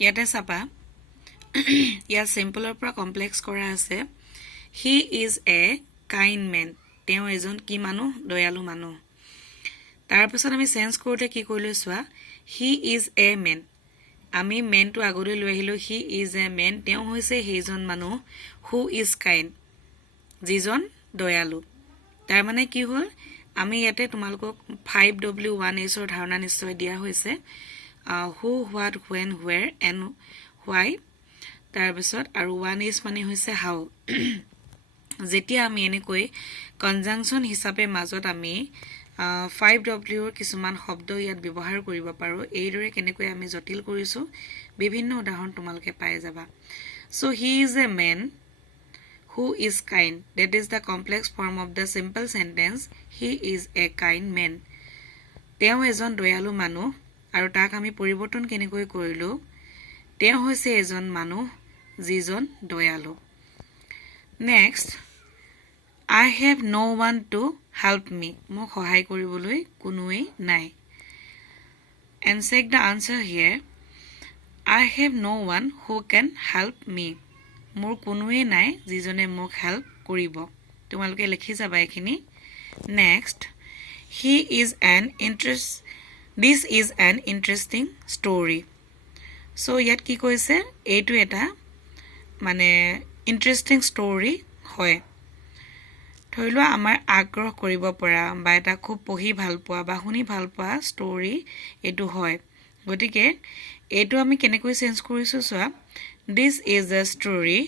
ইয়াতে চাবা ইয়াত সিম্পলৰ পৰা কমপ্লেক্স কৰা আছে he is a kind man তেওঁ এজন কি মানুহ দয়ালু মানুহ তাৰ পিছত আমি চেঞ্জ কৰোতে কি কৰিলো চোৱা হি ইজ এ মেন আমি মেনটো আগলৈ লৈ আহিলো হি ইজ এ মেন তেওঁ হৈছে সেইজন মানুহ হু ইজ কাইণ্ড যিজন দয়ালু তাৰ মানে কি হ'ল আমি ইয়াতে তোমালোকক 5W1S ৰ ধাৰণা নিশ্চয় দিয়া হৈছে হু what when where and why তাৰ পিছত আৰু 1S মানে হৈছে how যেতিয়া আমি এনেকৈ কনজাংশন হিচাপে মাজত আমি 5W ৰ কিছুমান শব্দ ইয়াত ব্যৱহাৰ কৰিব পাৰো এইদৰে কেনেকৈ আমি জটিল কৰিছো বিভিন্ন উদাহৰণ তোমালোকে পাই যাবা so he is a man who is kind that is the complex form of the simple sentence he is a kind man তেওঁ এজন দয়ালু মানুহ আৰু তাক আমি পৰিৱৰ্তন কেনেকৈ কৰিলো তেওঁ হৈছে এজন মানুহ যিজন দয়ালু next I have no one to help me মোক সহায় কৰিবলৈ কোনোৱে নাই and check the answer here I have no one who can help me মোৰ কোনোৱে নাই যিজনে মোক হেল্প কৰিব তোমালোকে লিখি যাবা এখিনি next this is an interesting story so ইয়াত কি কৈছে এইটো এটা মানে ইন্টাৰেষ্টিং ষ্টৰী হয় ধৰিলো আমাৰ আগ্ৰহ কৰিব পৰা বা এটা খুব পঢ়ি ভাল পোৱা বা শুনি ভাল পোৱা ষ্টৰী এটো হয় গতিকে এটো আমি কেনেকৈ চেঞ্জ কৰিছো চোৱা this is a story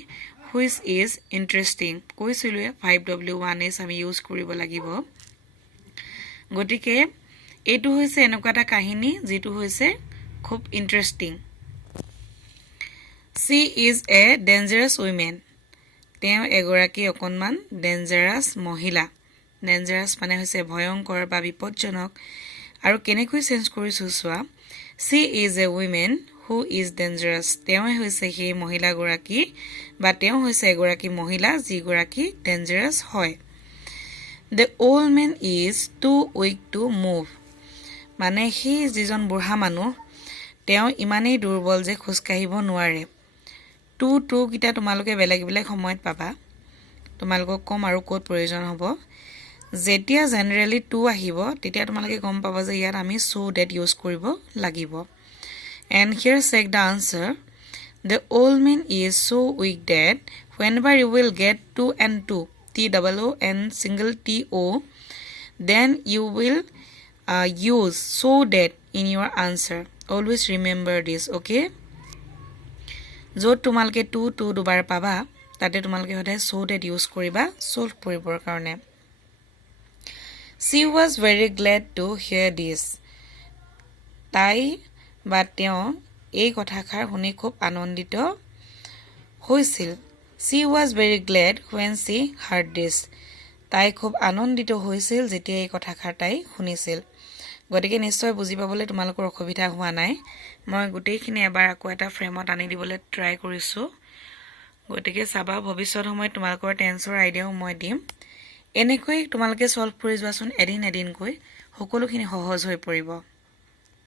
which is interesting কৈছিলো 5W1S আমি ইউজ কৰিব লাগিব গতিকে এটো হৈছে এনেকুৱা এটা কাহিনী যেটো হৈছে খুব interesting she is a dangerous woman তেওঁ এগৰাকী অকনমান ডেঞ্জাৰাস মহিলা ডেঞ্জাৰাস মানে হৈছে ভয়ংকৰ বা বিপদজনক আৰু কেনেকৈ চেঞ্জ কৰিছো চোৱা she is a woman who is dangerous তেওঁ হৈছে সেই মহিলা গৰাকী বা তেওঁ হৈছে এগৰাকী মহিলা যি গৰাকী ডেঞ্জাৰাস হয় the old man is too weak to move মানে হি যিজন বুঢ়া মানুহ তেওঁ ইমানেই দুৰ্বল যে খোজ কাঢ়িব নোৱাৰে টু কিটা তোমালোকে বেলেগ বেলেগ সময়ত পাবা তোমালোকক কম আৰু কোড প্ৰয়োজন হ'ব যেতিয়া জেনাৰেলি টু আহিব তেতিয়া তোমালোকে গম পাবা যে ইয়াত আমি so that ইউজ কৰিব লাগিব and here check the answer the old man is so weak that whenever you will get 2 and 2 TOO then you will use so that in your answer always remember this okay যত তোমালকে two দুবাৰ পাবা তাতে তোমালকে সদায় so that use কৰিবা solve কৰিবৰ কাৰণে she was very glad to hear this তাই বা তেওঁ এই কথাষাৰ শুনি খুব আনন্দিত হৈছিল she was very glad when she heard this তাই খুব আনন্দিত হৈছিল যেতিয়া এই কথাষাৰ তাই শুনিছিল গতিকে নিশ্চয় বুজি পাবলৈ তোমালোকৰ অসুবিধা হোৱা নাই মই গোটেইখিনি এবাৰ আকৌ এটা ফ্ৰেমত আনি দিবলৈ ট্ৰাই কৰিছো গতিকে চাবা ভৱিষ্যত সময়ত তোমালোকৰ টেন্সৰ আইডিয়াও মই দিম এনেকৈ তোমালোকে সলভ কৰি যোৱাচোন এদিন কৈ সকলোখিনি সহজ হৈ পৰিব